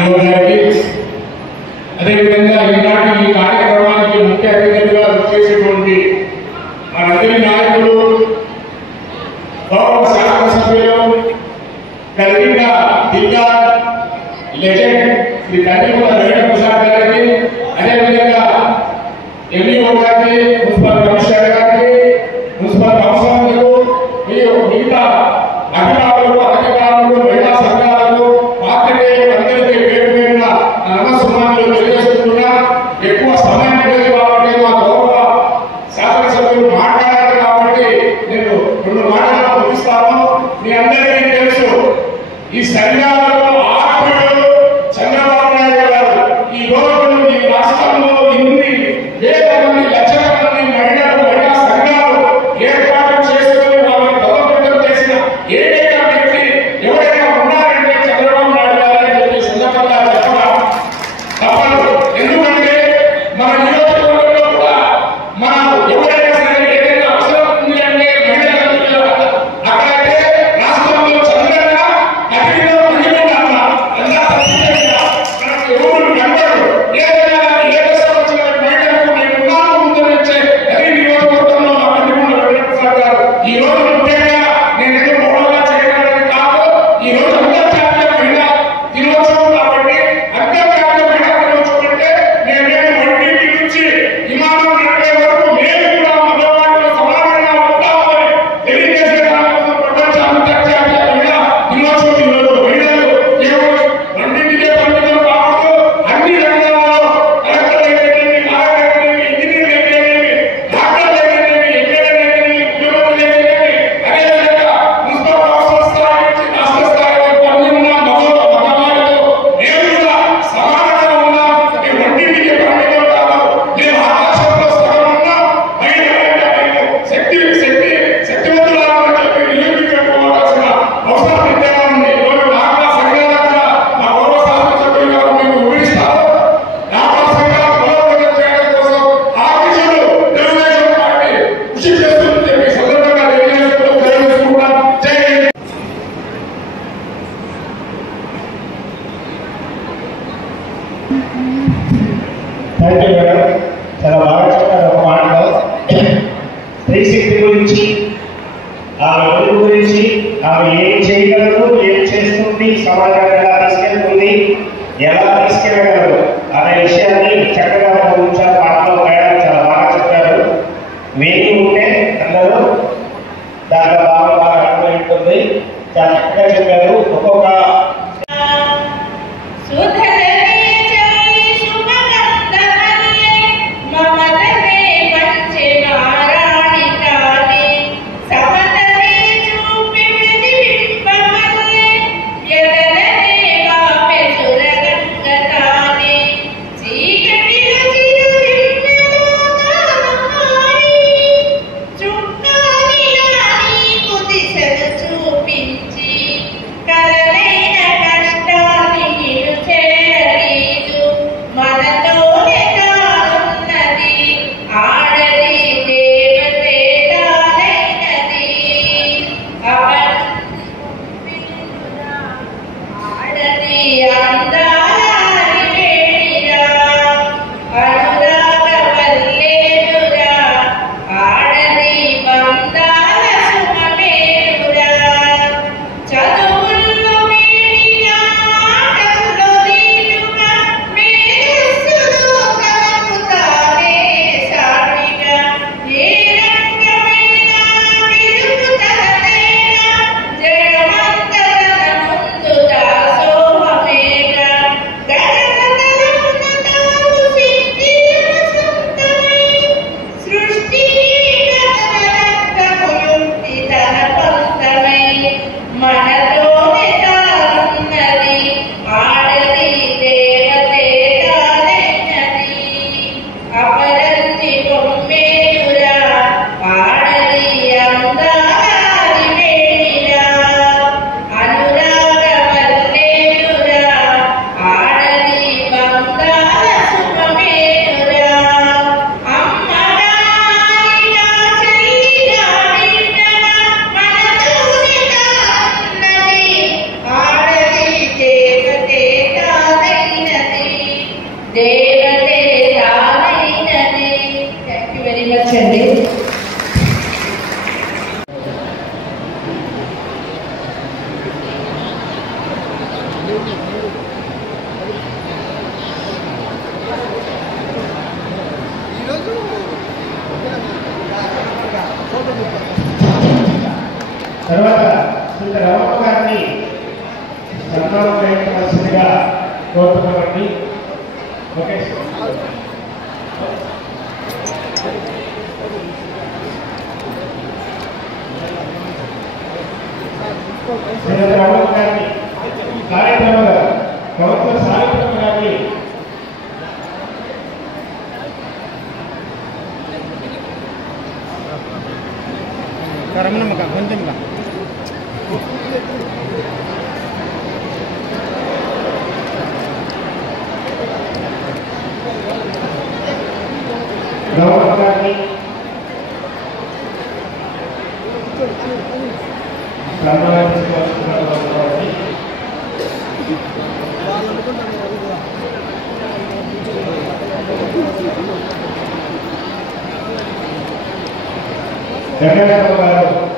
EO గారికి, అదేవిధంగా ఈనాటి ఈ కార్యక్రమానికి ముఖ్య అతిథులుగా చేసేటువంటి మనందరి నాయకులు, గౌరవ శాసనసభ్యులు, కలిగిన దిగ్గ లెజెండ్ శ్రీ కందికొండ వెంకటప్రసాద్ గారికి, అదేవిధంగా ఎంఈఓ గారికి, మున్సిపల్ కమిషనర్ గారికి, మున్సిపల్ కౌన్సిలర్లకు, మిగతా అధికారులకు, మహిళా సంఘాలకు, పాత్రికేయులకు అందరికీ పేరు పేరున నమస్సుమాన్లు తెలియజేస్తున్నా. ఎక్కువ సమయం లేదు కాబట్టి మా గౌరవ శాసనసభ్యులు మాట్లాడారు కాబట్టి నేను 2 మాటలు ముగిస్తాను. మీ అందరికీ తెలుసు, ఈ సంఘాలలో ఆత్మీయులు చంద్రబాబు నాయుడు గారు ఈ రోజు ఈ రాష్ట్రంలో ఇన్ని వేల మంది, లక్షల మంది మహిళా సంఘాలు ఏర్పాటు చేసుకుని వాళ్ళని బలోపేతం చేసిన ఏకైక వ్యక్తి ఎవరైనా ఉన్నారంటే చంద్రబాబు నాయుడు గారు అని చెప్పి సందర్భంగా చెప్పడం తప్పదు. ఎందుకంటే మన నియోజకవర్గంలో కూడా మనం ఎవరైనా సరే ఏదైనా అవసరం ఉంది అంటే మహిళలకు అక్కడైతే రాష్ట్రంలో చంద్రన్న అతిథిలో మహిళలు అంతా మనకు ఎవరు కనబడరు. ఏదైనా ఏ కష్టం వచ్చిన మహిళలకు నేను ఉన్నాను ముందు వచ్చే అదే నియోజకవర్గంలో మా కందికొండ వెంకటప్రసాద్ గారు ఈ రోజు ముఖ్యంగా నేను ఏదో గొడవగా చేయడానికి కాదు, ఈ రోజు అంతర్జాతీయ మహిళా దినోత్సవం కాబట్టి అంతర్జాతీయ మహిళా దినోత్సవం అంటే నేనేమి వంటింటి నుంచి విమానం నడిపే వరకు మేము కూడా మగవారితో సమానంగా ఉంటామని తెలియజేసే దానికోసం ప్రపంచ అంతర్జాతీయ మహిళా దినోత్సవం ఈరోజు మహిళలు కేవలం వంటింటికే పరిమితం కావద్దు, అన్ని రంగాల్లో కలెక్టర్ అయితేనేమి, లాయర్ అయితేనేమి, ఇంజనీర్ అయితేనేమి, డాక్టర్ అయితేనేమి, ఎంఏ అయితేనేమి, ఉద్యోగులు అయితేనేమి, అదేవిధంగా మున్సిపల్ కౌన్సిల్ స్థాయి నుంచి రాష్ట్ర స్థాయి వరకు అన్ని ఉన్న మగవారితో మేము కూడా సమానంగా ఉన్నాం. ఈ వంటింటికే పరిమితం కాదు, మేము ఆకాశంలో సగం ఉన్నాం. మహిళలంటే మేము శక్తివంతులాగా చెప్పి నిరూపించుకోవాల్సిన అవసరం ఎంతైనా ఉంది. ఈరోజు డాక్రా సంఘాల కూడా మా గౌరవ శాసనసభ్యులు గారు మేము వివరిస్తారు. డాక్రా సంఘాల బలోపేతం చేయడం కోసం ఆఫీసులు తెలుగుదేశం పార్టీ కృషి చేస్తుందని చెప్పి సందర్భంగా తెలియజేసుకుంటాం. జై హింద్. థ్యాంక్ యూ మేడం, చాలా బాగా చెప్పారు. ఒక మాటలో స్త్రీ శక్తి గురించి, ఆమె ఊరి గురించి, ఆమె ఏం చేయగలదు, ఏం చేస్తుంది, సమాజాన్ని ఎలా తీసుకెళ్తుంది, ఎలా తీసుకెళ్ళగలదు అనే విషయాన్ని చక్కగా 3 నిమిషాల పాటలో మేడం చాలా బాగా చెప్పారు. వేడి ఉంటే అందరూ దాంట్లో బాగా అర్థమై ఉంటుంది. చాలా చక్కగా చెప్పారు. ఒక్కొక్క సుధ దేవతే తానైననే. థ్యాంక్ యూ వెరీ మచ్ అండి. తర్వాత శ్రీ రమణ గారిని సన్మానం చేయవలసిందిగా కోరుతున్నామండి. ఓకే శ్రీ రమణ గారిని కార్యక్రమంగా ప్రభుత్వ సాహిత్యం గారిని రమణమ్మక కొంచెంగా గౌరవ గారిని సన్మానించవలసింది. వెంకటరావు గారు